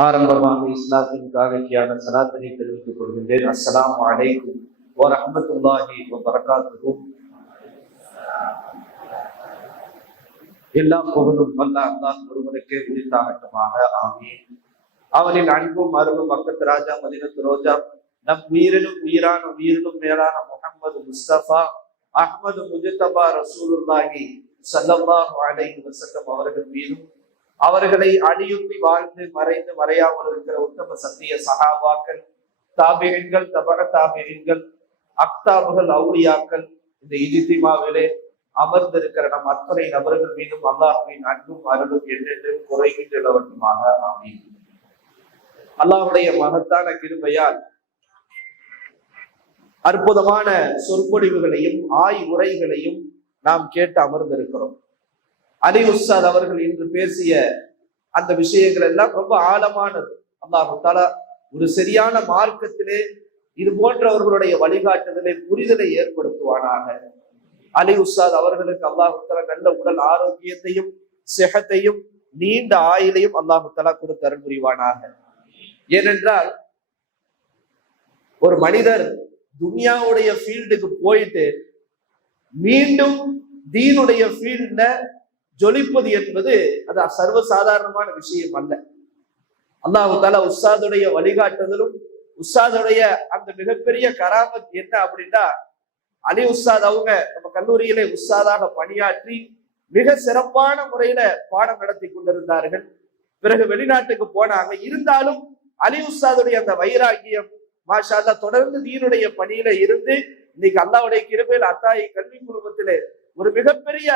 ஆரம்பமாக இஸ்லாத்தின் காலைக்கான சலாத்தினை தெரிவித்துக் கொள்கின்றேன் அஸ்ஸலாமு அலைக்கும் வரஹ்மத்துல்லாஹி வபரகாத்துஹு எல்லா புகழும் வல்ல அல்லாஹ் ஒருவனுக்கே உரித்தாகட்டுமாக ஆமீன் அவனின் அன்பும் அருளும் பக்கத்து ராஜா மதினத்து ரோஜா நம் உயிரினும் உயிரான உயிரினும் மேலான முகமது முஸ்தபா அஹ்மது முஜித்தபா ரசூலுல்லாஹி ஸல்லல்லாஹு அலைஹி வஸல்லம் அவர்கள் மீதும் அவர்களை அணியுப்பி வாழ்ந்து மறைந்து மறையாமல் இருக்கிற உத்தம சத்திய சகாபாக்கள் தாபியன்கள் தபக தாபியன்கள் அக்தாபுகள் அவுளியாக்கள் இந்த இஜித்திமாவிலே அமர்ந்திருக்கிற நம் அத்தனை நபர்கள் மீதும் அல்லாஹுவின் அன்பும் அருளும் என்றென்றும் குறைகின்றவற்றுமாக அமையும் அல்லாஹுடைய மகத்தான கிருபையால் அற்புதமான சொற்பொழிவுகளையும் ஆய் உரைகளையும் நாம் கேட்டு அமர்ந்திருக்கிறோம். அலி உஸ்தாத் அவர்கள் இன்று பேசிய அந்த விஷயங்கள் எல்லாம் ரொம்ப ஆழமானது. அல்லாஹு தாலா ஒரு சரியான மார்க்கத்திலே இது போன்றவர்களுடைய வழிகாட்டுதலை புரிதலை ஏற்படுத்துவானாக. அலி உஸ்தாத் அவர்களுக்கு அல்லாஹு தாலா நல்ல உடல் ஆரோக்கியத்தையும் செகத்தையும் நீண்ட ஆயிலையும் அல்லாஹு தாலா கொடுத்து அருள் புரிவானாக. ஏனென்றால் ஒரு மனிதர் துனியாவுடைய ஃபீல்டுக்கு போயிட்டு மீண்டும் தீனுடைய ஃபீல்ட ஜொலிப்பது என்பது அது சர்வசாதாரணமான விஷயம் அல்ல. அல்லாஹு தாலா உஸ்தாதுடைய வழிகாட்டுதலும் உஸ்தாதுடைய அந்த மிகப்பெரிய கராமத் என்ன அப்படின்னா அலி உஸ்தாத் அவங்க நம்ம கல்லூரியிலே உஸ்தாதாக பணியாற்றி மிக சிறப்பான முறையில பாடம் நடத்தி கொண்டிருந்தார்கள். பிறகு வெளிநாட்டுக்கு போனாங்க. இருந்தாலும் அலி உஸ்தாதுடைய அந்த வைராக்கியம் மாஷா அல்லா தொடர்ந்து தீனுடைய பணியில இருந்து இன்னைக்கு அல்லாவுடைய கிருபையில் அத்தாயி கல்வி குடும்பத்திலே ஒரு மிகப்பெரிய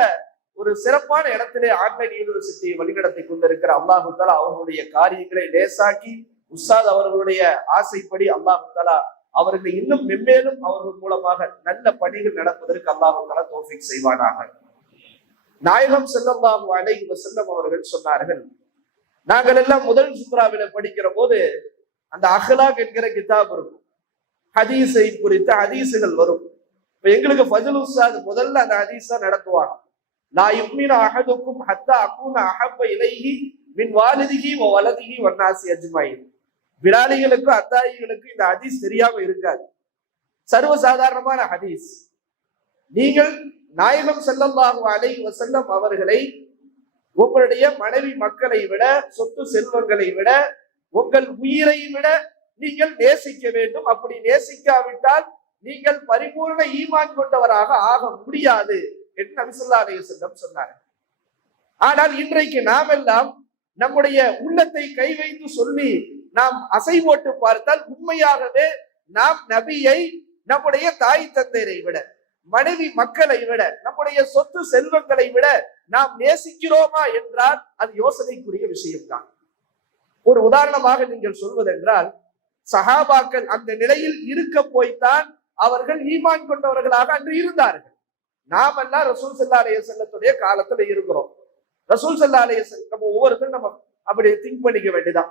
ஒரு சிறப்பான இடத்திலே ஆன்லைன் யூனிவர்சிட்டி வழிநடத்தி கொண்டிருக்கிற அல்லாஹு தாலா அவர்களுடைய காரியங்களை லேசாக்கி உஸ்தாத் அவர்களுடைய ஆசைப்படி அல்லாஹு தாலா அவர்களை இன்னும் மென்மேலும் அவர்கள் மூலமாக நல்ல பணிகள் நடப்பதற்கு அல்லாஹு தாலா தோஃபிக் செய்வானாக. நாயகம் செல்லல்லாஹு அலைஹி செல்லம் அவர்கள் சொன்னார்கள் நாங்கள் எல்லாம் முதல் சுத்ராவில படிக்கிற போது அந்த அஹ்லாக் என்கிற கிதாப் இருக்கும். ஹதீஸை குறித்த ஹதீஸுகள் வரும். இப்ப எங்களுக்கு ஃபஜல் உஸ்தாத் முதல்ல அந்த ஹதீஸா நடத்துவாங்க லா யுக்மின அஹதுக்கும் ஹத்தா அக்கூன அஹப்ப இலைஹி மின் வாலிதிகி வலதிகி வன்னாசி அஜ்மாயின் விடாளிகளுக்கும் அத்தாயிகளுக்கும் இந்த ஹதீஸ் தெரியாம இருக்காது. சர்வசாதாரணமான ஹதீஸ். நீங்கள் நாயகம் செல்லல்லாஹு அலை வசல்லம் அவர்களை உங்களுடைய மனைவி மக்களை விட சொத்து செல்வங்களை விட உங்கள் உயிரை விட நீங்கள் நேசிக்க வேண்டும். அப்படி நேசிக்காவிட்டால் நீங்கள் பரிபூர்ண ஈமான் கொண்டவராக ஆக முடியாது. என்று நபிசுல்லா செல்லம் சொன்னார். ஆனால் இன்றைக்கு நாம் எல்லாம் நம்முடைய உள்ளத்தை கை வைத்து சொல்லி நாம் அசை போட்டு பார்த்தால் உண்மையாகவே நாம் நபியை நம்முடைய தாய் தந்தையரை விட மனைவி மக்களை விட நம்முடைய சொத்து செல்வங்களை விட நாம் நேசிக்கிறோமா என்றால் அது யோசனைக்குரிய விஷயம்தான். ஒரு உதாரணமாக நீங்கள் சொல்வதென்றால் சஹாபாக்கள் அந்த நிலையில் இருக்க போய்த்தான் அவர்கள் ஈமான் கொண்டவர்களாக அன்று இருந்தார்கள். நாம எல்லாம் ரசூல் சல்லா அலைய செல்லத்துடைய காலத்துல இருக்கிறோம். ரசூல் சல்லா அலைய நம்ம ஒவ்வொருத்தரும் நம்ம அப்படி திங்க் பண்ணிக்க வேண்டியதான்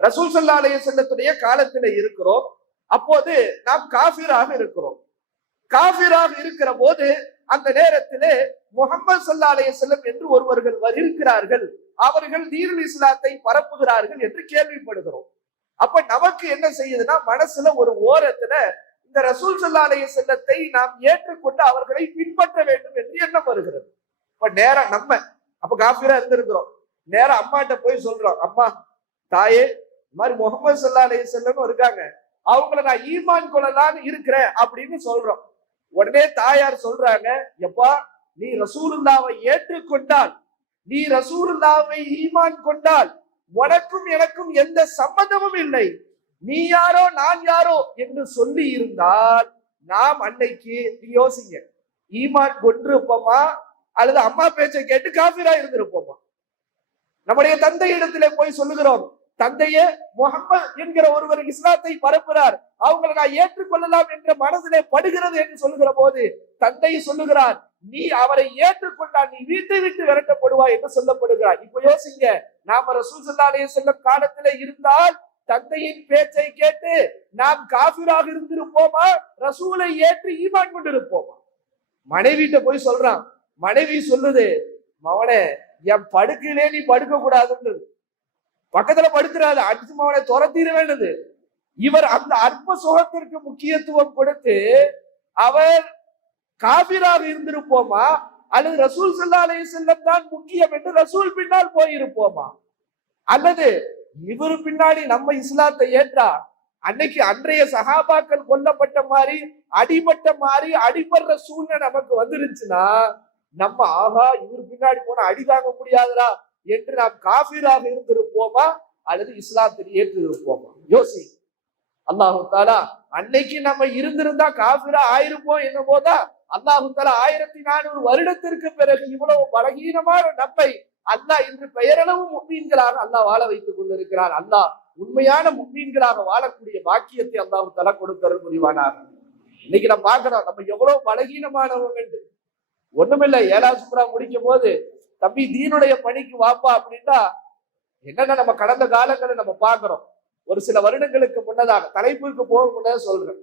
ரசூல் சல்லா அலைய செல்லத்துடைய காலத்துல இருக்கிறோம். அப்போது நாம் காபிராக இருக்கிறோம். காபிராக இருக்கிற போது அந்த நேரத்திலே முகமது சல்லா அலைய செல்லம் என்று ஒருவர்கள் இருக்கிறார்கள் அவர்கள் தீருல் இஸ்லாத்தை பரப்புகிறார்கள் என்று கேள்விப்படுகிறோம். அப்ப நமக்கு என்ன செய்யுதுன்னா மனசுல ஒரு ஓரத்துல இந்த ரசூல் சல்லாலய செல்லத்தை நாம் ஏற்றுக்கொண்டு அவர்களை பின்பற்ற வேண்டும் என்று எண்ணம் வருகிறது. இப்ப நேரம் நம்ம அப்ப காஃபிரா இருந்திருக்கிறோம். நேரம் அம்மாட்ட போய் சொல்றோம் அம்மா தாயே இந்த மாதிரி முகமது சல்லா அலைய செல்லம் இருக்காங்க. அவங்கள நான் ஈமான் கொள்ளலான்னு இருக்கிறேன் அப்படின்னு சொல்றோம். உடனே தாயார் சொல்றாங்க எப்பா நீ ரசூலுல்லாவை ஏற்றுக்கொண்டால் நீ ரசூலுல்லாவை ஈமான் கொண்டால் உனக்கும் எனக்கும் எந்த சம்பந்தமும் இல்லை. நீ யாரோ நான் யாரோ என்று சொல்லி இருந்தால் நாம் அன்னைக்கு நீ யோசிங்க. ஈமான் கொண்டிருப்போமா அல்லது அம்மா பேச்சை கேட்டு காபிரா இருந்திருப்போமா? நம்முடைய தந்தை இடத்திலே போய் சொல்லுகிறோம் தந்தையே முகமது என்கிற ஒருவர் இஸ்லாத்தை பரப்புகிறார் அவங்களை நான் ஏற்றுக்கொள்ளலாம் என்ற மனதிலே படுகிறது என்று சொல்லுகிற போது தந்தை சொல்லுகிறார் நீ அவரை ஏற்றுக்கொண்டால் நீ வீட்டை விட்டு விரட்டப்படுவாய் என்று சொல்லப்படுகிறார். இப்ப யோசிங்க நாம ரசூல் சல்லாலே செல்லும் காலத்திலே இருந்தால் தந்தையின் பேச்சை கேட்டு நாம் காபிராக இருந்திருப்போமா? ரசூலை ஏற்று ஈமான் கொண்டிருப்போமா? மனைவிட்ட போய் சொல்றான் மனைவி சொல்லுது மவனே என் படுக்கையிலே நீ படுக்க கூடாதுன்றது பக்கத்துல படுத்துறாரு அடிச்சு மவனை துரத்திட வேண்டது இவர் அந்த அற்ப சுகத்திற்கு முக்கியத்துவம் கொடுத்து அவர் காபிராக இருந்திருப்போமா? அல்லது ரசூல் சல்லா அலைஹி செல்லம் தான் முக்கியம் என்று ரசூல் பின்னால் போயிருப்போமா? அல்லது இவர் பின்னாடி நம்ம இஸ்லாத்தை ஏற்றா? அன்னைக்கு அன்றைய சகாபாக்கள் கொல்லப்பட்ட மாதிரி அடிபட்ட மாதிரி அடிபடுற சூழ்நிலை நமக்கு வந்துருச்சுன்னா நம்ம ஆகா இவர் பின்னாடி போனா அடி தாங்க முடியாதுடா என்று நாம் காபீராக இருந்திருப்போமா? அல்லது இஸ்லாத்தில் ஏற்றிருப்போமா? யோசி. அல்லாஹு தாலா அன்னைக்கு நம்ம இருந்திருந்தா காபிரா ஆயிருப்போம் என்ன போதா அல்லாஹு தாலா ஆயிரத்தி நானூறு வருடத்திற்கு பிறகு இவ்வளவு பலகீனமான நம்மை அல்லாஹ் இன்று பெயரளவு மும்மீன்களாக அல்லாஹ் வாழ வைத்துக் கொண்டிருக்கிறார் அல்லாஹ் உண்மையான மும்மீன்களாக வாழக்கூடிய பாக்கியத்தை அல்லாஹு தாலா கொடுத்தருள் புரிவானார் இன்னைக்கு நம்ம பார்க்கிறோம் நம்ம எவ்வளவு பலகீனமானவங்க என்று. ஒண்ணுமில்லை ஏழாவது சுப்ரா முடிக்கும் போது தம்பி தீனுடைய பணிக்கு வாப்பா அப்படின்னா என்னென்ன நம்ம கடந்த காலங்களை நம்ம பார்க்கிறோம். ஒரு சில வருடங்களுக்கு முன்னதாக தலைப்புக்கு போக முன்னதாக சொல்றேன்.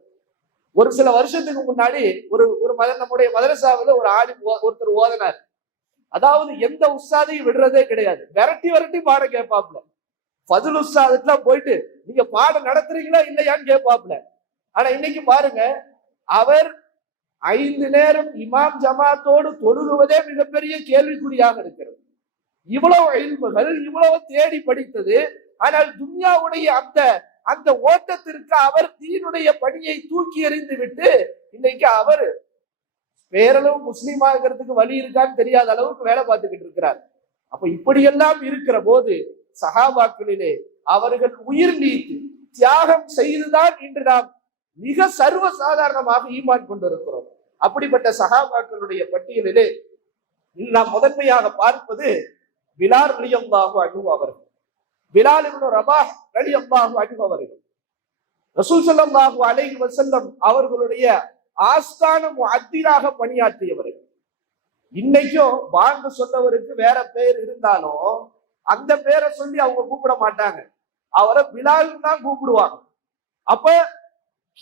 ஒரு சில வருஷத்துக்கு முன்னாடி ஒரு ஒரு மத நம்முடைய மதரசாவில் ஒரு ஆடி ஒருத்தர் ஓதனார். அதாவது எந்த உஸ்தாதையும் விடுறதே கிடையாது. விரட்டி விரட்டி பாடம் கேட்பாப்ல பதில் உற்சாதத்துலாம் போயிட்டு நீங்க பாடம் நடத்துறீங்களா இல்லையான்னு கேட்பாப்ல ஆனா இன்னைக்கு பாருங்க அவர் ஐந்து நேரம் இமாம் ஜமாத்தோடு தொழுகுவதே மிகப்பெரிய கேள்விக்குறியாக இருக்கிறது. இவ்வளவு இல்முகள் இவ்வளவு தேடி படித்தது ஆனால் துன்யாவுடைய அந்த அந்த ஓட்டத்திற்கு அவர் தீனுடைய பணியை தூக்கி எறிந்து விட்டு இன்னைக்கு அவர் பேரளவு முஸ்லீம் ஆகிறதுக்கு வழி இருக்கான்னு தெரியாத அளவுக்கு வேலை பார்த்துக்கிட்டு இருக்கிறார். அப்ப இப்படியெல்லாம் இருக்கிற போது சகாபாக்களிலே அவர்கள் உயிர் நீத்து தியாகம் செய்துதான் இன்று நாம் மிக சர்வ சாதாரணமாக ஈமான் கொண்டிருக்கிறோம் அப்படிப்பட்ட சகாபாக்களுடைய பட்டியலிலே நாம் முதன்மையாக பார்ப்பது விலார் அலியல்லாஹு அனு அவர்கள். பிலால் ரபா ரபாஹ் ரலியல்லாஹு அன்ஹு அவர்கள். ரசூல் ஸல்லல்லாஹு அலை வசல்லம் அவர்களுடைய ஆஸ்தான அதிராக பணியாற்றியவர்கள் இன்னைக்கும் வாழ்ந்து சொன்னவருக்கு வேற பேர் இருந்தாலும் அந்த பேரை சொல்லி அவங்க கூப்பிட மாட்டாங்க. அவரை பிலால் தான் கூப்பிடுவாங்க. அப்ப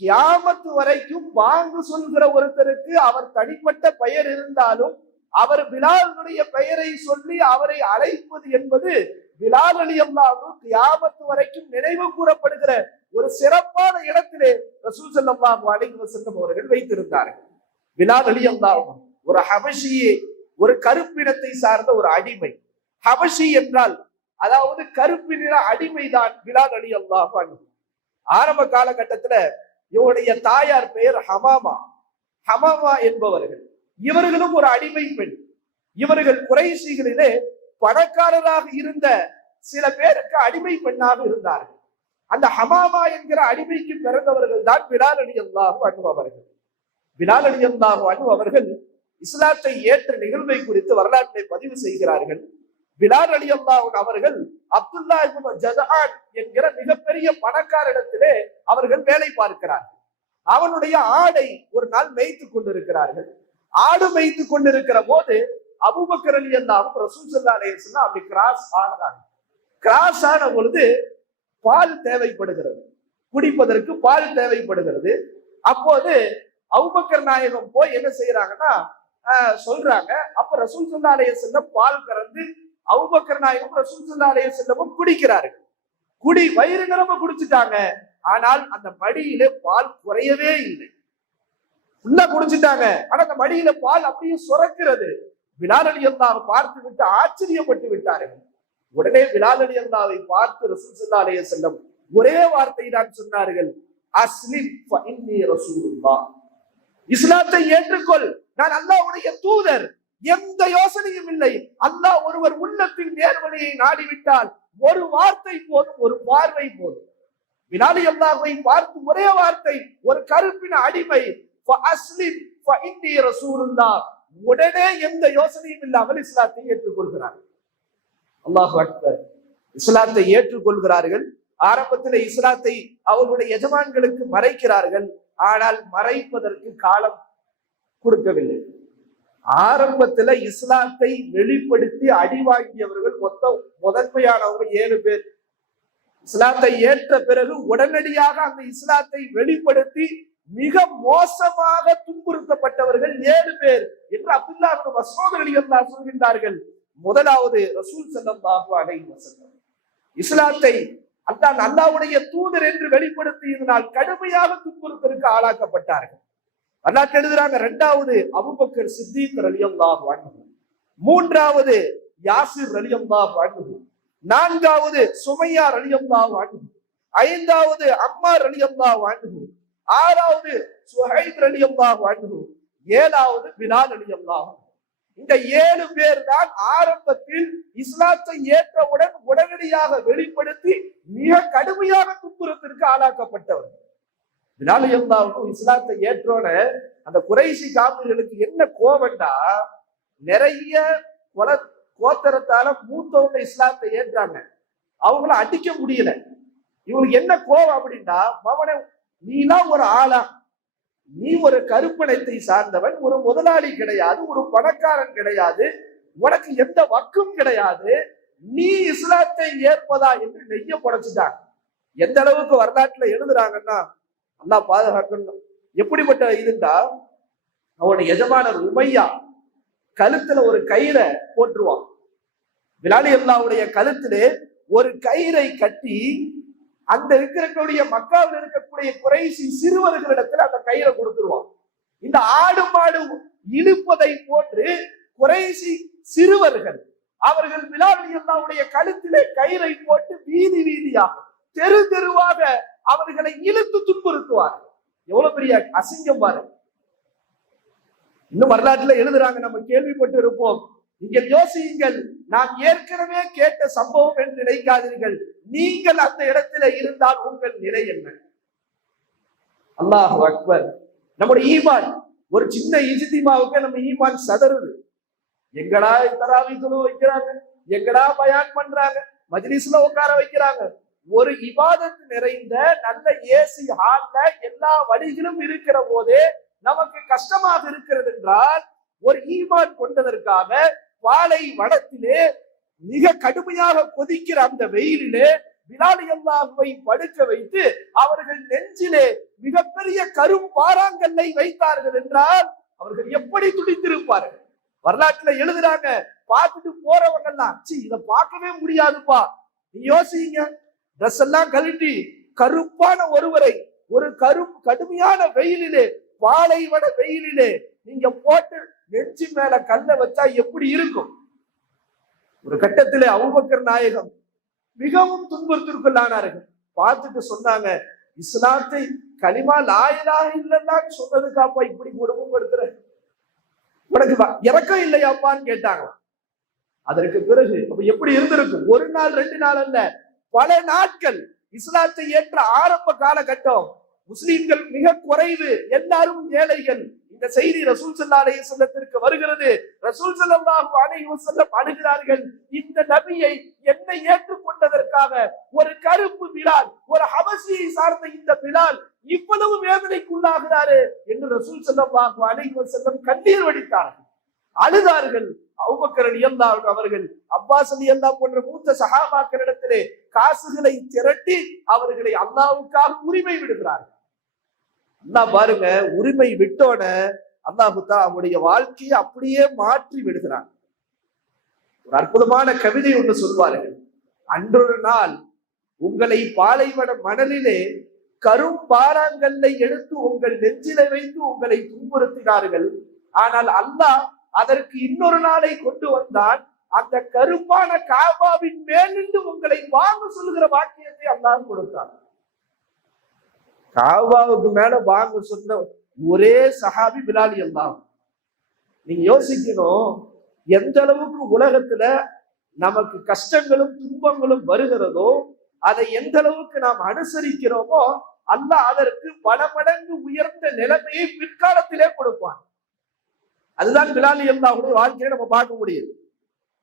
கியாமத்து வரைக்கும் வாங்கு சொல்கிற ஒருத்தருக்கு அவர் தனிப்பட்ட பெயர் இருந்தாலும் அவர் பிலாலுடைய பெயரை சொல்லி அவரை அழைப்பது என்பது பிலால் அலி அல்லாவும் கியாமத்து வரைக்கும் நினைவு கூறப்படுகிற ஒரு சிறப்பான இடத்திலே ரசூல் சல்லாஹு அலைஹி வஸல்லம் அவர்கள் வைத்திருந்தார்கள். பிலால் அலி ஒரு ஹபஷியே ஒரு கருப்பினத்தை சார்ந்த ஒரு அடிமை. ஹபஷி என்றால் அதாவது கருப்பு நிற அடிமைதான் பிலால் அலி அல்லாஹ் ஆரம்ப காலகட்டத்துல இவருடைய தாயார் பெயர் ஹமாமா. ஹமாமா என்பவர்கள். இவர்களும் ஒரு அடிமை பெண். இவர்கள் குறைசிகளிலே பணக்காரராக இருந்த சில பேருக்கு அடிமை பெண்ணாக இருந்தார்கள். அந்த ஹமாமா என்கிற அடிமைக்கு பிறந்தவர்கள் தான் பிலால் அலி அல்லாஹு அனு அவர்கள். பிலால் அலி அல்லாஹு அனு அவர்கள் இஸ்லாத்தை ஏற்ற நிகழ்வை குறித்து வரலாற்றை பதிவு செய்கிறார்கள். பிலால் அலி அல்லாஹன் அவர்கள் அப்துல்லா ஜதான் என்கிற மிகப்பெரிய பணக்காரிடத்திலே அவர்கள் வேலை பார்க்கிறார்கள். அவனுடைய ஆடை ஒரு நாள் மேய்த்து கொண்டிருக்கிறார்கள். ஆடு மேய்த்து கொண்டிருக்கிற போது அபுபக்கர் அலி அல்லாவும் ரசூல் சல்லா அப்படி கிராஸ் ஆகிறாங்க கிராஸ் ஆன பொழுது பால் தேவைப்படுகிறது. குடிப்பதற்கு பால் தேவைப்படுகிறது. அப்போது அவுபக்கர் நாயகம் போய் என்ன செய்யறாங்கன்னா சொல்றாங்க. அப்ப ரசூல் சந்தாலய செல்லம் பால் கறந்து அவுபக்கர் நாயகம் ரசூல் சந்தாலய செல்லமும் குடிக்கிறார்கள். குடி வயிறு நிரம்ப குடிச்சுட்டாங்க. ஆனால் அந்த மடியில பால் குறையவே இல்லை. உள்ள குடிச்சிட்டாங்க. ஆனா அந்த மடியில பால் அப்படியே சுரக்கிறது. பிலால் தான் பார்த்து விட்டு ஆச்சரியப்பட்டு விட்டார்கள். உடனே விலால் அலி அல்லாவை பார்த்து ரசூல் சல்லா அலைய செல்லம் ஒரே வார்த்தை தான் சொன்னார்கள். இஸ்லாத்தை ஏற்றுக்கொள். நான் அல்லாவுடைய தூதர். எந்த யோசனையும் இல்லை. அல்லாஹ் ஒருவர் உள்ளத்தின் நேர்வழியை நாடிவிட்டால் ஒரு வார்த்தை போதும் ஒரு பார்வை போதும். வினாலி அல்லாஹை பார்த்து ஒரே வார்த்தை ஒரு கருப்பின அடிமை. உடனே எந்த யோசனையும் இல்லாமல் இஸ்லாத்தை ஏற்றுக்கொள்கிறார். அல்லாஹு அக்பர். இஸ்லாத்தை ஏற்றுக்கொள்கிறார்கள். ஆரம்பத்தில் இஸ்லாத்தை அவர்களுடைய எஜமான்களுக்கு மறைக்கிறார்கள். ஆனால் மறைப்பதற்கு காலம் கொடுக்கவில்லை. ஆரம்பத்துல இஸ்லாத்தை வெளிப்படுத்தி அடிவாங்கியவர்கள் மொத்த மொத்தம் முதன்மையானவங்க ஏழு பேர். இஸ்லாத்தை ஏற்ற பிறகு உடனடியாக அந்த இஸ்லாத்தை வெளிப்படுத்தி மிக மோசமாக துன்புறுத்தப்பட்டவர்கள் ஏழு பேர் என்று அப்துல்லா மசோதர் சொல்கின்றார்கள். முதலாவது ரசூல் செல்லம்பாபு அலை வசல்லம் இஸ்லாத்தை அல்லாஹ் அல்லாவுடைய தூதர் என்று வெளிப்படுத்தியதனால் கடுமையாக துன்புறுத்தலுக்கு ஆளாக்கப்பட்டார்கள். அல்லாஹ் எழுதுறாங்க இரண்டாவது அபுபக்கர் சித்திக் ரலியல்லாஹு அன்ஹு. மூன்றாவது யாசிர் ரலியல்லாஹு அன்ஹு. நான்காவது சுமையா ரலியல்லாஹு அன்ஹு. ஐந்தாவது அம்மார் ரலியல்லாஹு அன்ஹு. ஆறாவது சுஹைப் ரலியல்லாஹு அன்ஹு. ஏழாவது பிலால் ரலியல்லாஹு அன்ஹு. இந்த ஏழு பேர் தான் ஆரம்பத்தில் இஸ்லாத்தை ஏற்றவுடன் உடனடியாக வெளிப்படுத்தி மிக கடுமையாக துப்புரத்திற்கு ஆளாக்கப்பட்டவர். பிலால் ரலியல்லாஹு இஸ்லாத்தை ஏற்றோன அந்த குறைசி காப்பிர்களுக்கு என்ன கோவம்டா? நிறைய கொல கோத்தரத்தால மூத்தவங்க இஸ்லாத்தை ஏற்றாங்க. அவங்கள அடிக்க முடியல. இவங்களுக்கு என்ன கோவம் அப்படின்னா மவனை நீலாம் ஒரு ஆளா நீ ஒரு கருப்பணத்தை சார்ந்தவன் ஒரு முதலாளி கிடையாது ஒரு பணக்காரன் கிடையாது உனக்கு எந்த வக்கும் கிடையாது நீ இஸ்லாத்தை ஏற்பதா என்று நெய்ய புடைச்சிட்டாங்க. எந்த அளவுக்கு வரலாற்றுல எழுதுறாங்கன்னா நல்லா பாதுகாக்கணும். எப்படிப்பட்ட இதுண்டா? அவனோட எஜமானர் உமையா கழுத்துல ஒரு கயிறை போட்டுருவான் விலாலி அல்லாவுடைய கழுத்திலே ஒரு கயிறை கட்டி அந்த இருக்கிறக்கூடிய மக்காவில் இருக்கக்கூடிய குறைசி சிறுவர்களிடத்துல அந்த கயிறை கொடுத்துருவான். இந்த ஆடு மாடு இழுப்பதை போன்று குறைசி சிறுவர்கள் அவர்கள் விலாலி கழுத்திலே கயிறை போட்டு வீதி வீதியாக தெரு தெருவாக அவர்களை இழுத்து துன்புறுத்துவார்கள் எவ்வளவு பெரிய அசிங்கம் பாரு. இன்னும் வரலாற்றுல எழுதுறாங்க நம்ம கேள்விப்பட்டு இருப்போம் நீங்கள் யோசியுங்கள் நான் ஏற்கனவே கேட்ட சம்பவம் என்று நினைக்காதீர்கள். நீங்கள் அந்த இடத்துல இருந்தால் உங்கள் நிலை என்ன? அல்லாஹ் அக்பர். நம்முடைய ஈமான் ஒரு சின்ன இஜிதிமாவுக்கு நம்ம ஈமான் சதறுது. எங்கடா தராவி வைக்கிறாங்க? எங்கடா பயான் பண்றாங்க? மஜ்லிஸ்ல உட்கார வைக்கிறாங்க. ஒரு இவாதத்து நிறைந்த நல்ல ஏசி ஹால்ல எல்லா வழிகளும் இருக்கிற போதே நமக்கு கஷ்டமாக இருக்கிறது என்றால் ஒரு ஈமான் கொண்டதற்காக வாழை வடத்திலே மிக கடுமையாக கொதிக்கிற அந்த வெயிலிலே விலாலி அல்லாஹுவை படுக்க வைத்து அவர்கள் நெஞ்சிலே மிகப்பெரிய கரும் பாறாங்கல்லை வைத்தார்கள் என்றால் அவர்கள் எப்படி துடித்திருப்பார்கள்? வரலாற்றுல எழுதுறாங்க பார்த்துட்டு போறவங்கெல்லாம் சி இதை பார்க்கவே முடியாதுப்பா. நீ யோசிங்க ட்ரெஸ் எல்லாம் கழட்டி கருப்பான ஒருவரை ஒரு கரும் கடுமையான வெயிலிலே பாலைவன வெயிலிலே நீங்க போட்டு நெஞ்சு மேல கல்ல வச்சா எப்படி இருக்கும்? ஒரு கட்டத்திலே அவுபக்கர் நாயகம் மிகவும் துன்பத்திற்குள்ளானார்கள் பார்த்துட்டு சொன்னாங்க இஸ்லாத்தை கலிமா லாயிலாக இல்லைன்னா சொன்னதுக்காப்பா இப்படி குடும்பப்படுத்துற உனக்கு வ- இறக்கம் இல்லையாப்பான்னு கேட்டாங்களாம் அதற்கு பிறகு அப்ப எப்படி இருந்திருக்கும்? ஒரு நாள் ரெண்டு நாள் அல்ல பல நாட்கள் இஸ்லாத்தை ஏற்ற ஆரம்ப காலகட்டம். முஸ்லீம்கள் மிக குறைவு எல்லாரும் ஏழைகள். இந்த செய்தி ரசூல் சல்லா அலைய செல்லத்திற்கு வருகிறது. ரசூல் ஸல்லல்லாஹு அலைஹி செல்லம் அணுகிறார்கள் இந்த நபியை என்னை ஏற்றுக்கொண்டதற்காக ஒரு கருப்பு பிலால் ஒரு ஹவசியை சார்ந்த இந்த பிலால் இவ்வளவு வேதனைக்குள்ளாகிறாரு என்று ரசூல் ஸல்லல்லாஹு அலைஹி செல்லம் கண்ணீர் வடித்தார்கள். அழுதார்கள் அபூபக்கர் ரலியல்லாஹு அவர்கள் அப்பாஸ் ரலியல்லாஹு போன்ற மூத்த சகாபாக்களிடத்திலே காசுகளை திரட்டி அவர்களை அல்லாவுக்காக உரிமை விடுகிறார்கள். அண்ணா பாருங்க உரிமை விட்டோட அல்லாஹுத்தா அவனுடைய வாழ்க்கையை அப்படியே மாற்றி விடுகிறான். ஒரு அற்புதமான கவிதை ஒன்று சொல்வார்கள். அன்றொரு நாள் உங்களை பாலைவன மணலிலே கரும் பாறாங்கல்லை எடுத்து உங்கள் நெஞ்சிலை வைத்து உங்களை துன்புறுத்தினார்கள். ஆனால் அல்லாஹ் அதற்கு இன்னொரு நாளை கொண்டு வந்தான். அந்த கருப்பான காபாவின் மேல் நின்று உங்களை வாங்க சொல்லுகிற வாக்கியத்தை அல்லாஹ் கொடுத்தான். காபாவுக்கு மேல வாங்க சொன்ன ஒரே சஹாபி பிலாலி அல்லாஹ். நீங்க யோசிக்கணும் எந்த அளவுக்கு உலகத்துல நமக்கு கஷ்டங்களும் துன்பங்களும் வருகிறதோ அதை எந்த அளவுக்கு நாம் அனுசரிக்கிறோமோ அல்லாஹ் அதற்கு பல மடங்கு உயர்ந்த நிலைமையை பிற்காலத்திலே கொடுப்பான். அதுதான் பிலாலி அல்லாஹுடைய வாழ்க்கையை நம்ம பார்க்க முடியுது.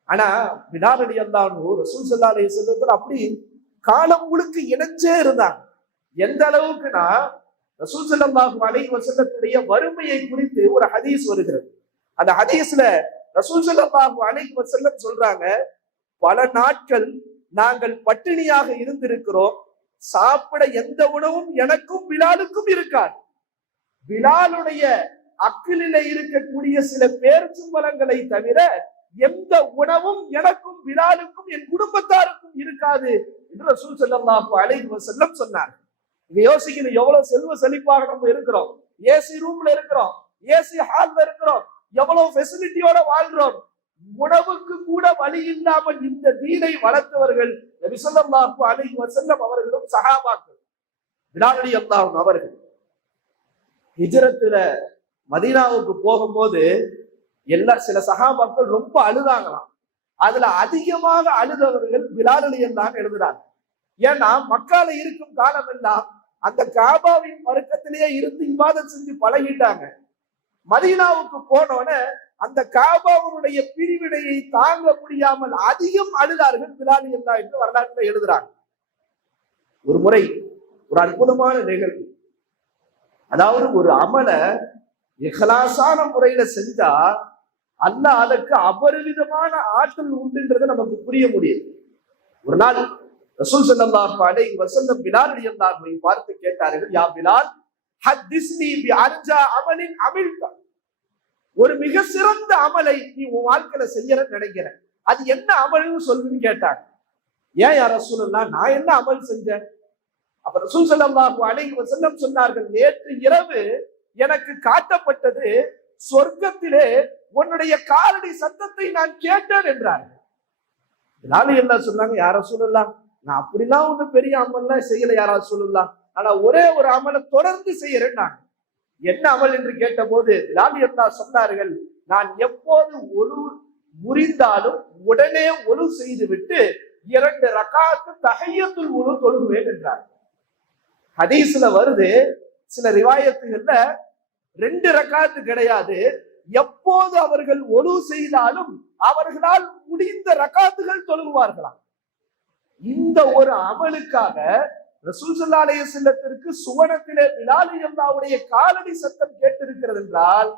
ஆனா பிலால் அலி அல்லாஹு ரசூல் சல்லா அலி சொல்லத்துல அப்படி காலம் முழுக்க இணைஞ்சே இருந்தாங்க. எந்த அளவுக்குன்னா ரசூல் ஸல்லல்லாஹு அலை வஸல்லத்துடைய வறுமையை குறித்து ஒரு ஹதீஸ் வருகிறது. அந்த ஹதீஸ்ல ரசூல் ஸல்லல்லாஹு அலை வசல்லம் சொல்றாங்க பல நாட்கள் நாங்கள் பட்டினியாக இருந்திருக்கிறோம். சாப்பிட எந்த உணவும் எனக்கும் பிலாலுக்கும் இருக்காது. பிலாலுடைய அக்கிலில இருக்கக்கூடிய சில பேரிச்சம்பழங்களை தவிர எந்த உணவும் எனக்கும் விழாலுக்கும் என் குடும்பத்தாருக்கும் இருக்காது என்று ரசூல் ஸல்லல்லாஹு அலைஹி செல்லம் சொன்னார். இங்க யோசிக்கணும் எவ்வளவு செல்வ செழிப்பாக நம்ம இருக்கிறோம். ஏசி ரூம்ல இருக்கிறோம் ஏசி ஹால்ல இருக்கிறோம் எவ்வளவு ஃபெசிலிட்டியோட வாழ்கிறோம். உணவுக்கு கூட வழி இல்லாமல் இந்த தீனை வளர்த்தவர்கள் நபி ஸல்லல்லாஹு அலைஹி செல்லம் அவர்களும் சகாபாக்கள் பிலாலி அல்லாஹ் அவர்கள். ஹிஜரத்துல மதீனாவுக்கு போகும்போது எல்லா சில சகாபாக்கள் ரொம்ப அழுதாங்களாம். அதுல அதிகமாக அழுதவர்கள் பிலால் தான் எழுதுறாங்க. ஏன்னா மக்கால இருக்கும் காலம் எல்லாம் அந்த காபாவின் மறுக்கத்திலேயே இருந்து இவாதம் செஞ்சு பழகிட்டாங்க. மதீனாவுக்கு போனோடனே அந்த காபாவுடைய பிரிவினையை தாங்க முடியாமல் அதிகம் அழுதார்கள் பிலாலி என்று வரலாற்றில் எழுதுறாங்க. ஒரு முறை ஒரு அற்புதமான நிகழ்வு. அதாவது ஒரு அமல இஹலாசான முறையில செஞ்சா அல்ல அதற்கு அபரிவிதமான ஆற்றல் உண்டுன்றதை நமக்கு புரிய முடியுது. ஒரு நாள் ரசூல் ஸல்லல்லாஹு அடை வஸல்லம் பிலால் ரலியல்லாஹு பார்த்து கேட்டார்கள் யா பிலால் ஹத்திஸ்னி பி அர்ஜா அமலின் அமிழ்தான் ஒரு மிக சிறந்த அமலை நீ உன் வாழ்க்கையில செய்யறன்னு நினைக்கிறேன். அது என்ன அமல்னு சொல்லுன்னு கேட்டாங்க. ஏன் யார் சொல்லலாம் நான் என்ன அமல் செஞ்சேன்? அப்ப ரசூல் ஸல்லல்லாஹு அலைஹி வஸல்லம் சொன்னார்கள் நேற்று இரவு எனக்கு காட்டப்பட்டது சொர்க்கத்திலே உன்னுடைய காலடி சத்தத்தை நான் கேட்டேன் என்றார். இதனால என்ன சொன்னாங்க? யார சொல்லலாம் நான் அப்படிலாம் ஒண்ணும் பெரிய அமல்லாம் செய்யல யாராவது சொல்லலாம் ஆனா ஒரே ஒரு அமலை தொடர்ந்து செய்யறேன் நான் என்ன அமல் என்று கேட்டபோது பிலாலி அல்லா சொன்னார்கள் நான் எப்போது ஒழு முறிந்தாலும் உடனே ஒழு செய்துவிட்டு இரண்டு ரகாத்து தகையத்துள் ஒழு தொழுவேன் என்றார். ஹதீஸ்ல வருது சில ரிவாயத்துகள்ல ரெண்டு ரக்காத்து கிடையாது. எப்போது அவர்கள் ஒழு செய்தாலும் அவர்களால் முடிந்த ரக்காத்துகள் தொழுகுவார்களாம் இந்த ஒரு அமலுக்காக ரசூல் ஸல்லல்லாஹு செல்லத்திற்கு சுவனத்திலே பிலாலி அல்லாவுடைய காலடி சத்தம் கேட்டிருக்கிறது என்றால்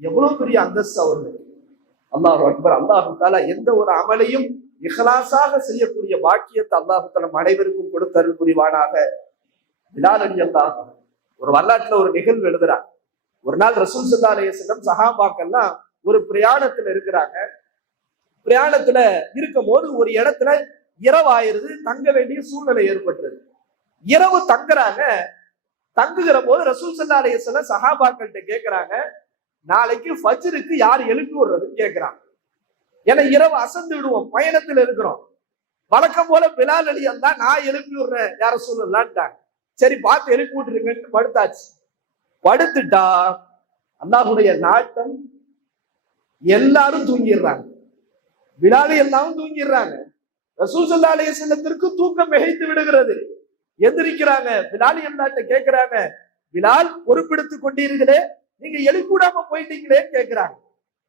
எவ்வளவு பெரிய அந்தஸ்து அவர்களுக்கு. அல்லாஹ் அக்பர் அல்லாஹு தாலா எந்த ஒரு அமலையும் இஹலாசாக செய்யக்கூடிய பாக்கியத்தை அல்லாஹு தலம் அனைவருக்கும் கொடுத்தருள் புரிவானாக. பிலால் அல்லாஹ் ஒரு வரலாற்றுல ஒரு நிகழ்வு எழுதுறார் ஒரு நாள் ரசூல் சல்லா அலையம் சஹாபாக்கெல்லாம் ஒரு பிரயாணத்துல இருக்கிறாங்க. பிரயாணத்துல இருக்கும் போது ஒரு இடத்துல இரவாயிருது தங்க வேண்டிய சூழ்நிலை ஏற்பட்டது. இரவு தங்குறாங்க. தங்குகிற போது ரசூல் சல்லா அலையம் சஹாபாக்கள்கிட்ட கேட்கிறாங்க நாளைக்கு ஃபஜ்ருக்கு யார் எழுப்பி விடுறதுன்னு கேட்கிறாங்க ஏன்னா இரவு அசந்து விடுவோம் பயணத்துல இருக்கிறோம். வழக்கம் போல பிலால் அலியம் தான் நான் எழுப்பி விடுறேன் யார சூழ்நிலான்ட்டாங்க சரி பார்த்து எழுப்பி விட்டுருங்கன்னு படுத்தாச்சு. படுத்துட்டா அல்லாஹுடைய நாட்டம் எல்லாரும் தூங்கிடுறாங்க. விழாலி எல்லாரும் தூங்கிடுறாங்க. ரசூல் சல்லா அலையத்திற்கு தூக்கம் மிகைத்து விடுகிறது. எந்திரிக்கிறாங்க. பிலாலி அல்லாட்ட கேட்கிறாங்க விழால் பொறுப்பெடுத்துக் கொண்டீர்களே நீங்க எழுப்பிடாம போயிட்டீங்களே கேட்கிறாங்க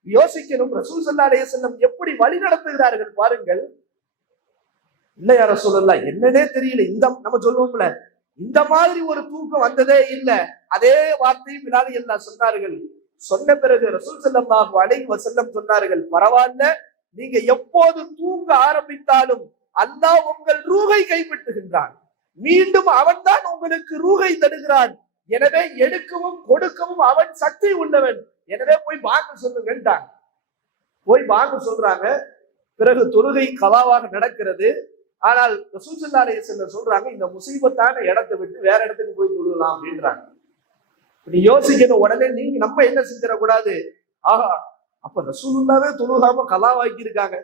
யோசிக்கணும் ரசூல் சல்லா செல்லம் எப்படி வழி நடத்துகிறார்கள் பாருங்கள். இல்லையா ரசூல் என்னன்னே தெரியல. இந்த நம்ம சொல்லுவோம்ல இந்த மாதிரி ஒரு தூக்கம் வந்ததே இல்லை. அதே வார்த்தையும் பிலாலி எல்லாம் சொன்னார்கள். சொன்ன பிறகு ரசூல் செல்லம்மாஹு அலைஹி வசல்லம் சொன்னார்கள் பரவாயில்ல நீங்க எப்போது தூங்க ஆரம்பித்தாலும் அல்லாஹ் உங்கள் ரூகை கைப்பற்றுகின்றான். மீண்டும் அவன்தான் உங்களுக்கு ரூகை தடுகிறான் எனவே எடுக்கவும் கொடுக்கவும் அவன் சக்தி உள்ளவன். எனவே போய் வாங்க சொல்லுங்கன்றாங்க போய் வாங்க சொல்றாங்க. பிறகு தொழுகை கலாவாக நடக்கிறது. ஆனால் ரசூசல்லா அலையம் சொல்றாங்க இந்த முசீபத்தான இடத்தை விட்டு வேற இடத்துக்கு போய் தொழுகலாம் அப்படின்றாங்க. நீ யோசிக்கணும் உடனே நீங்க நம்ம என்ன செஞ்சிடக்கூடாது ஆஹா அப்ப ரசூலுல்லாவே தொழுகாம கலாவாக்கி இருக்காங்க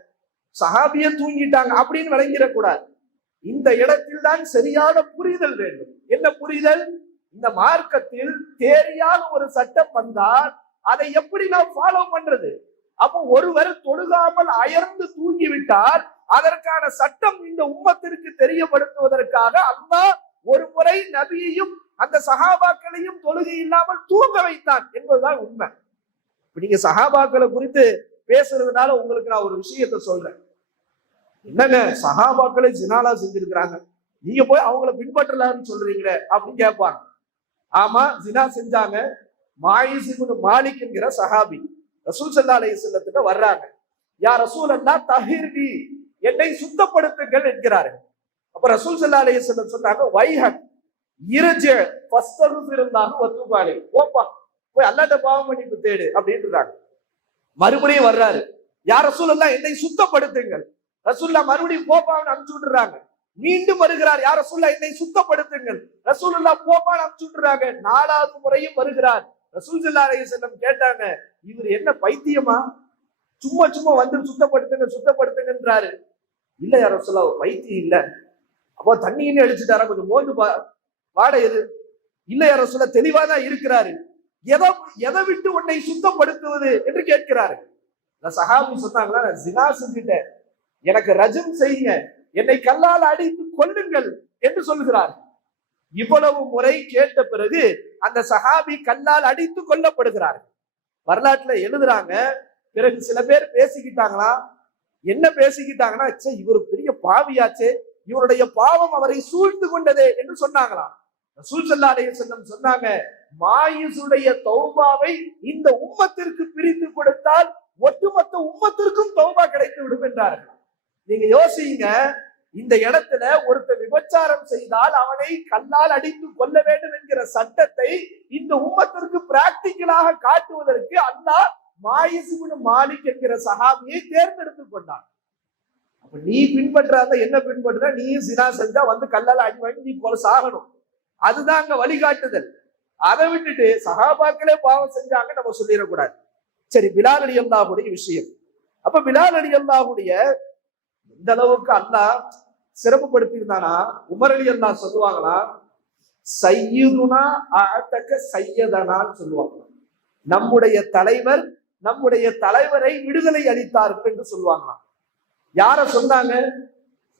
சஹாபிய தூங்கிட்டாங்க அப்படின்னு விளங்கிடக்கூடாது. இந்த இடத்தில் தான் சரியான புரிதல் வேண்டும். என்ன புரிதல்? இந்த மார்க்கத்தில் தேரியாக ஒரு சட்டம் வந்தால் அதை எப்படி நாம் ஃபாலோ பண்றது? அப்போ ஒருவர் தொழுகாமல் அயர்ந்து தூங்கிவிட்டால் அதற்கான சட்டம் இந்த உம்மத்திற்கு தெரியப்படுத்துவதற்காக அல்லாஹ் ஒரு முறை நபியையும் அந்த சகாபாக்களையும் தொழுகை இல்லாமல் தூங்க வைத்தான் என்பதுதான் உண்மை. இப்ப நீங்க சகாபாக்களை குறித்து பேசுறதுனால உங்களுக்கு நான் ஒரு விஷயத்த சொல்றேன். என்னங்க சகாபாக்களை ஜினாலா செஞ்சிருக்கிறாங்க. நீங்க போய் அவங்கள பின்பற்றலாம்னு சொல்றீங்களே அப்படின்னு கேட்பாங்க. ஆமா ஜினா செஞ்சாங்க. மாயிசிபுன் மாலிக் என்கிற சஹாபி ரசூல் சல்லா அலைஹி செல்லத்திட்ட வர்றாங்க. யா ரசூல் அல்லா தஹிர்னி. என்னை சுத்தப்படுத்துங்கள் என்கிறார்கள் அப்ப ரசூல் சல்லா அலைஹி செல்லம் சொன்னாங்க வைஹக் இரஜ இருந்தாங்க ஒத்துப்பாளி ஓப்பா போய் அல்லாட்ட பாவம் மன்னிப்பு தேடு அப்படின்றாங்க மறுபடியும் வர்றாரு. யார் ரசூல் எல்லாம் என்னை சுத்தப்படுத்துங்கள். ரசூல்லா மறுபடியும் போப்பான்னு அனுப்பிச்சு விட்டுறாங்க. மீண்டும் வருகிறார் யார் ரசூல்லா என்னை சுத்தப்படுத்துங்கள். ரசூல்லா போப்பான்னு அனுப்பிச்சு விட்டுறாங்க. நாலாவது முறையும் வருகிறார். ரசூல் சல்லா செல்லம் கேட்டாங்க இவர் என்ன பைத்தியமா? சும்மா சும்மா வந்து சுத்தப்படுத்துங்க சுத்தப்படுத்துங்கன்றாரு. இல்ல யார சொல்ல இல்லை. அப்போ தண்ணின்னு அடிச்சுட்டாரா கொஞ்சம் மோந்து பா வாட எது இல்ல யார சொல்ல தெளிவா தான் இருக்கிறாரு. எதை எதை விட்டு உன்னை சுத்தப்படுத்துவது என்று கேட்கிறாரு. நான் சகாபி சொன்னாங்களா நான் ஜினா செஞ்சுட்டேன் எனக்கு ரஜம் செய்யுங்க. என்னை கல்லால் அடித்து கொள்ளுங்கள் என்று சொல்கிறார். இவ்வளவு முறை கேட்ட பிறகு அந்த சஹாபி கல்லால் அடித்து கொல்லப்படுகிறார். வரலாற்றுல எழுதுறாங்க பிறகு சில பேர் பேசிக்கிட்டாங்களா என்ன பேசிக்கிட்டாங்கன்னா ச்சே இவர் பெரிய பாவியாச்சே இவருடைய பாவம் அவரை சூழ்ந்து கொண்டதே என்று சொன்னாங்களாம். ரசூல் ஸல்லல்லாஹு சொன்னாங்க மாயுசுடைய தௌபாவை இந்த உம்மத்திற்கு பிரித்து கொடுத்தால் ஒட்டுமொத்த உம்மத்திற்கும் தௌபா கிடைத்து விடும் என்றார்கள். நீங்க யோசிங்க இந்த இடத்துல ஒருத்தர் விபச்சாரம் செய்தால் அவனை கல்லால் அடித்து கொள்ள வேண்டும் என்கிற சட்டத்தை இந்த உம்மத்திற்கு பிராக்டிக்கலாக காட்டுவதற்கு அல்லாஹ் மாயிசுபின் மாலிக் என்கிற சஹாபியை தேர்ந்தெடுத்துக் கொண்டான். அப்ப நீ பின்பற்றாத என்ன பின்பற்ற நீயும் சினா செஞ்சா வந்து கல்லால அடி வாங்கி நீ போல சாகணும். அதுதான் அங்க வழிகாட்டுதல். அதை விட்டுட்டு சகாபாக்களே பாவம் செஞ்சாங்க நம்ம சொல்லிடக்கூடாது. சரி பிலால் அலி அல்லாஹுடைய விஷயம். அப்ப பிலால் அலி அல்லாஹுடைய இந்த அளவுக்கு அல்லாஹ் சிறப்புப்படுத்தி இருந்தானா உமர் அலி அல்லா சொல்லுவாங்களா? சையதுனா அத்தக்க சையதனான்னு சொல்லுவாங்க. நம்முடைய தலைவர் நம்முடைய தலைவரை விடுதலை அளித்தார் என்று சொல்லுவாங்களாம். யார சொன்னாங்க?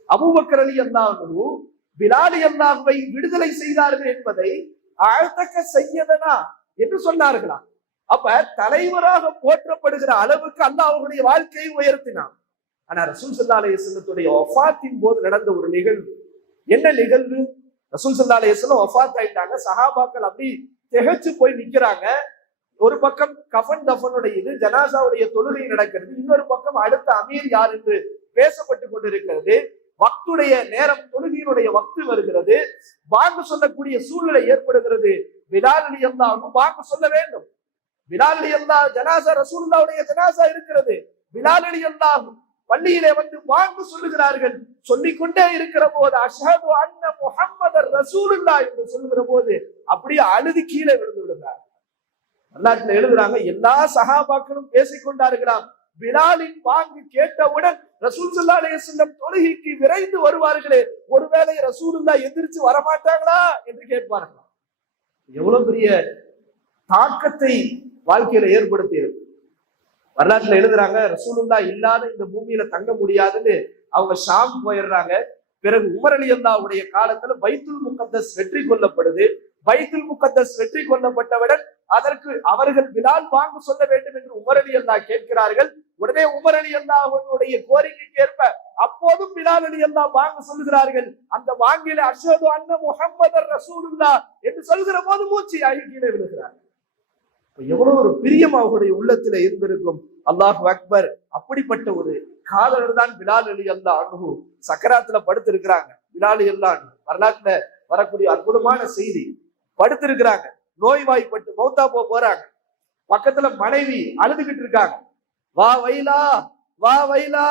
அபூபக்கர் அலி அல்லாஹு பிலாலி அல்லாஹுவை விடுதலை செய்தார்கள் என்பதை ஆழ்த்தக்க செய்யதனா என்று சொன்னார்களாம். அப்ப தலைவராக போற்றப்படுகிற அளவுக்கு அல்லாஹ் அவர்களுடைய வாழ்க்கையை உயர்த்தினான். ஆனா ரசூல் சல்லா அலையத்துடைய ஒஃபாத்தின் போது நடந்த ஒரு நிகழ்வு. என்ன நிகழ்வு? ரசூல் சல்லா அலையம் ஒஃபாத் ஆயிட்டாங்க. சஹாபாக்கள் அப்படி திகைச்சு போய் நிக்கிறாங்க. ஒரு பக்கம் கஃபன் தஃபனுடைய இது ஜனாசாவுடைய தொழுகை நடக்கிறது இன்னொரு பக்கம் அடுத்த அமீர் யார் என்று பேசப்பட்டு கொண்டிருக்கிறது. வக்துடைய நேரம் தொழுகையினுடைய வக்து வருகிறது. வாங்க சொல்லக்கூடிய சூழ்நிலை ஏற்படுகிறது. பிலால் அலி அல்லாவும் சொல்ல வேண்டும். பிலால் அலி அல்லா ஜனாசா ரசூல்லாவுடைய ஜனாசா இருக்கிறது. பிலால் அலி பள்ளியிலே வந்து வாங்க சொல்லுகிறார்கள். சொல்லிக்கொண்டே இருக்கிற போது அஷஹது அன்ன முஹம்மதர் ரசூலுல்லா என்று சொல்லுகிற போது அப்படியே அழுது கீழே விழுந்து விடுகிறார். வரலாற்றுல எழுதுறாங்க எல்லா சகாபாக்களும் பேசிக்கொண்டார்களாம். பிலாலின் வாங்கு கேட்டவுடன் ரசூல் சல்லா அலையம் தொழுகைக்கு விரைந்து வருவார்களே ஒருவேளை ரசூலுல்லா எதிர்த்து வரமாட்டாங்களா என்று கேட்பார்களாம். எவ்வளவு பெரிய தாக்கத்தை வாழ்க்கையில ஏற்படுத்தி இருக்கு வரலாற்றுல எழுதுறாங்க ரசூலுல்லா இல்லாத இந்த பூமியில தங்க முடியாதுன்னு அவங்க ஷாம் போயிடுறாங்க. பிறகு உமர் அலி அல்லாவுடைய காலத்துல பைத்துல் முகந்தஸ் வெற்றி கொள்ளப்படுது. பைத்துல் முகத்தஸ் வெற்றி கொள்ளப்பட்டவுடன் அதற்கு அவர்கள் விலால் வாங்க சொல்ல வேண்டும் என்று உமர் அல்லா கேட்கிறார்கள். உடனே உமர் அல்லா அல்லாஹனுடைய கோரிக்கைக்கு ஏற்ப அப்போதும் பிலால் அலி அல்லா வாங்க சொல்லுகிறார்கள். அந்த வாங்கில அஷோது அண்ண முகமது ரசூலுல்லா என்று சொல்கிற போது மூச்சு ஆகி கீழே விழுகிறார். எவ்வளவு ஒரு பிரியம் அவருடைய உள்ளத்துல இருந்திருக்கும். அல்லாஹ் அக்பர் அப்படிப்பட்ட ஒரு காதலர் தான் பிலால் அலி அல்லா அணுகு சக்கராத்துல படுத்திருக்கிறாங்க. பிலால் அல்லா வரலாற்றுல வரக்கூடிய அற்புதமான செய்தி. படுத்திருக்கிறாங்க. நோய்வாய்ப்பட்டு மௌத்தா போக போறாங்க. பக்கத்துல மனைவி அழுதுகிட்டு இருக்காங்க. வா வைலா வா வைலா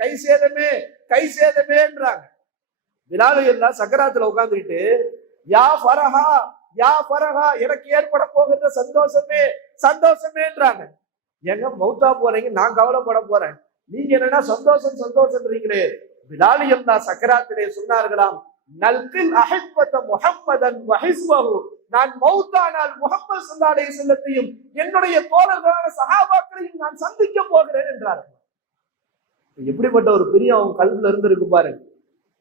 கை சேதமே கை சேதமேன்றாங்க. பிலாலு எல்லாம் சக்கராத்துல உட்காந்துக்கிட்டு யா பரஹா யா பரஹா எனக்கு ஏற்பட போகிற சந்தோஷமே சந்தோஷமேன்றாங்க. எங்க மௌத்தா போறீங்க நான் கவலைப்பட போறேன். நீங்க என்னன்னா சந்தோஷம் சந்தோஷம்ன்றீங்களே. பிலாலி தான் சக்கராத்திலே சொன்னார்களாம் நல்கில் அஹப்பத முகம்மதன் வஹிஸ்வஹு நான் மௌத்தானால் முகமது சல்லாடைய செல்லத்தையும் என்னுடைய தோழர்களான சகாபாக்களையும் நான் சந்திக்க போகிறேன் என்றார்கள் எப்படிப்பட்ட ஒரு பெரிய அவங்க கல்வில இருந்திருக்கு பாருங்க.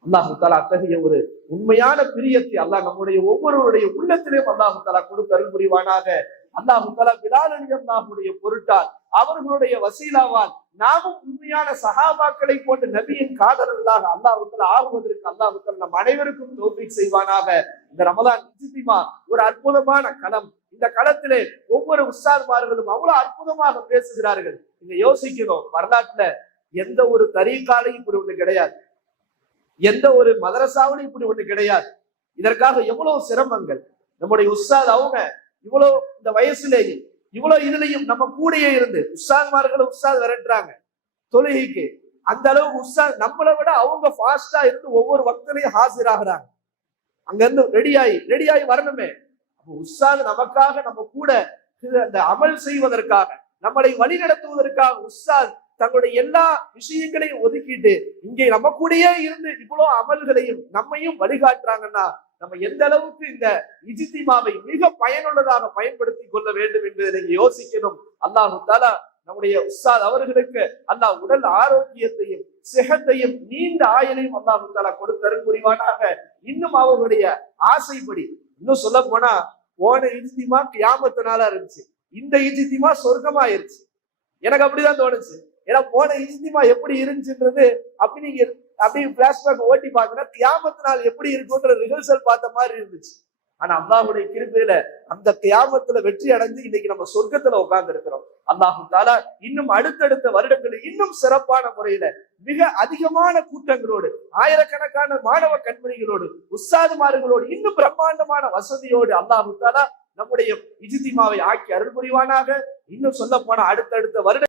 அல்லாஹு தாலா அத்தகைய ஒரு உண்மையான பிரியத்தை அல்லாஹ் நம்முடைய ஒவ்வொருவருடைய உள்ளத்திலேயும் அல்லாஹு தாலா கொடுத்து அருள் புரிவானாக. அல்லாஹு தாலா பிலால் பொருட்டால் அவர்களுடைய வசீலாவால் நாமும் உண்மையான சகாபாக்களை போன்ற நபியின் காதலர்களாக அல்லாஹுக்கள் ஆகுவதற்கு அல்லாஹுக்கள் நம் அனைவருக்கும் தோல்விக் செய்வானாக. இந்த ரமதான் நிஜித்திமா ஒரு அற்புதமான களம். இந்த களத்திலே ஒவ்வொரு உஸ்தாத்மார்களும் அவ்வளவு அற்புதமாக பேசுகிறார்கள். நீங்க யோசிக்கணும் வரலாற்றுல எந்த ஒரு தரீக்காலையும் இப்படி ஒண்ணு கிடையாது. எந்த ஒரு மதரசாவிலும் இப்படி ஒண்ணு கிடையாது. இதற்காக எவ்வளவு சிரமங்கள். நம்முடைய உஸ்தாத் அவங்க இவ்வளவு இந்த வயசுலேயும் இவ்வளவு இதுலயும் நம்ம கூடயே இருந்து உஸ்தாத்மார்களை உஸ்தாத் விரட்டுறாங்க. தொழுகைக்கு அந்த அளவுக்கு உஸ்தாத் நம்மளை விட அவங்க ஃபாஸ்டா இருந்து ஒவ்வொரு வக்தலையும் ஹாசிராகிறாங்க. அங்க இருந்து ரெடியாகி ரெடியாகி வரணுமே. அப்போ நமக்காக நம்ம கூட அந்த அமல் செய்வதற்காக நம்மளை வழி நடத்துவதற்காக உஸ்தாத் தங்களுடைய எல்லா விஷயங்களையும் ஒதுக்கிட்டு இங்கே நம்ம கூடயே இருந்து இவ்வளவு அமல்களையும் நம்மையும் வழிகாட்டுறாங்கன்னா நம்ம எந்த அளவுக்கு இந்த இஜித்திமாவை மிக பயனுள்ளதாக பயன்படுத்திக் கொள்ள வேண்டும் என்பதை நீங்க யோசிக்கணும். அல்லாஹு தாலா நம்முடைய உஸ்தாத் அவர்களுக்கு அல்லாஹ் உடல் ஆரோக்கியத்தையும் சிகத்தையும் நீண்ட ஆயுளையும் அல்லாஹு தாலா கொடுத்தரும் புரிவானாக. இன்னும் அவர்களுடைய ஆசைப்படி இன்னும் சொல்ல போனா போன இஜித்திமா கியாமத்தினால இருந்துச்சு. இந்த இஜித்திமா சொர்க்கமா இருந்துச்சு எனக்கு அப்படிதான் தோணுச்சு. ஏன்னா போன இஜித்திமா எப்படி இருந்துச்சுன்றது அப்படி நீங்க அப்படி பிளாஷ்பேக் ஓட்டி பார்த்தீங்கன்னா கியாமத்து நாள் எப்படி இருக்கும்ன்ற ரிஹர்சல் பார்த்த மாதிரி இருந்துச்சு. ஆனா அல்லாஹுடைய கிருபையில அந்த கியாமத்துல வெற்றி அடைஞ்சு இன்னைக்கு நம்ம சொர்க்கத்துல உட்கார்ந்து இருக்கிறோம் அல்லாஹு தாலா இன்னும் அடுத்தடுத்த வருடங்களில் இன்னும் சிறப்பான முறையில மிக அதிகமான கூட்டங்களோடு ஆயிரக்கணக்கான மாணவ கண்மணிகளோடு உஸ்தாதுமார்களோடு இன்னும் பிரம்மாண்டமான வசதியோடு அல்லாஹு தாலா நம்முடைய இஜிதிமாவை ஆக்கி அருள் புரிவானாக இன்னும் சொல்ல போனா அடுத்தடுத்த வருட